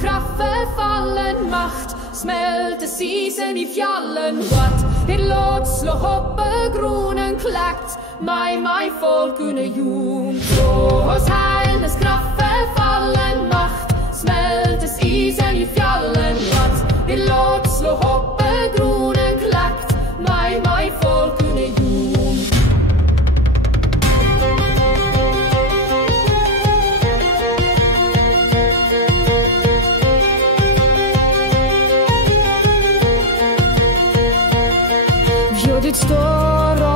kraft verfallen macht, smeltes isen i fjallen. What it låt slå hoppe gronen klakt, my folk under jord. Hos hennes kraft verfallen macht, smeltes isen i fjallen. What it låt slå hoppe gronen klakt, my folk under jord. Bjudet står